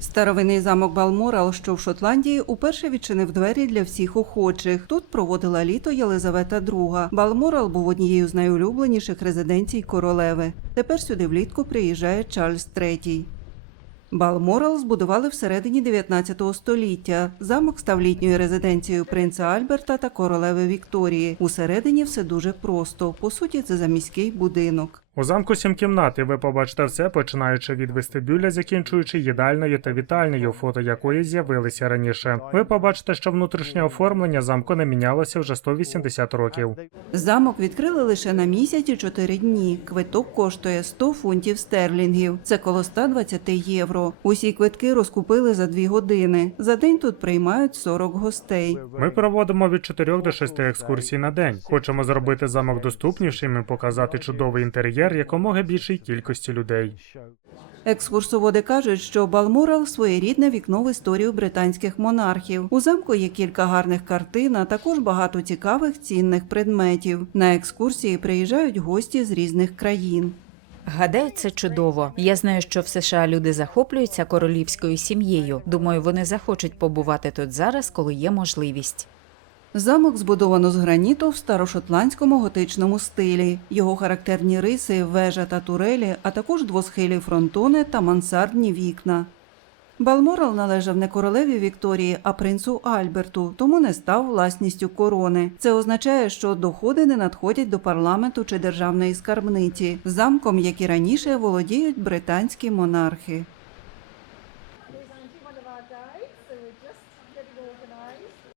Старовинний замок Балморал, що в Шотландії, уперше відчинив двері для всіх охочих. Тут проводила літо Єлизавета II. Балморал був однією з найулюбленіших резиденцій королеви. Тепер сюди влітку приїжджає Чарльз III. Балморал збудували всередині 19 століття. Замок став літньою резиденцією принца Альберта та королеви Вікторії. Усередині все дуже просто. По суті, це заміський будинок. У замку сім кімнат, і ви побачите все, починаючи від вестибюля, закінчуючи їдальною та вітальнею, фото якої з'явилися раніше. Ви побачите, що внутрішнє оформлення замку не мінялося вже 180 років. Замок відкрили лише на місяць і 4 дні. Квиток коштує 100 фунтів стерлінгів. Це коло 120 євро. Усі квитки розкупили за 2 години. За день тут приймають 40 гостей. Ми проводимо від 4 до 6 екскурсій на день. Хочемо зробити замок доступнішим і показати чудовий інтер'єр якомога більшій кількості людей. Екскурсоводи кажуть, що Балморал своєрідне вікно в історію британських монархів. У замку є кілька гарних картин, а також багато цікавих цінних предметів. На екскурсії приїжджають гості з різних країн. Гадаю, це чудово. Я знаю, що в США люди захоплюються королівською сім'єю. Думаю, вони захочуть побувати тут зараз, коли є можливість. Замок збудовано з граніту в старошотландському готичному стилі. Його характерні риси, вежа та турелі, а також двосхилі фронтони та мансардні вікна. Балморал належав не королеві Вікторії, а принцу Альберту, тому не став власністю корони. Це означає, що доходи не надходять до парламенту чи державної скарбниці, замком, як і раніше володіють британські монархи.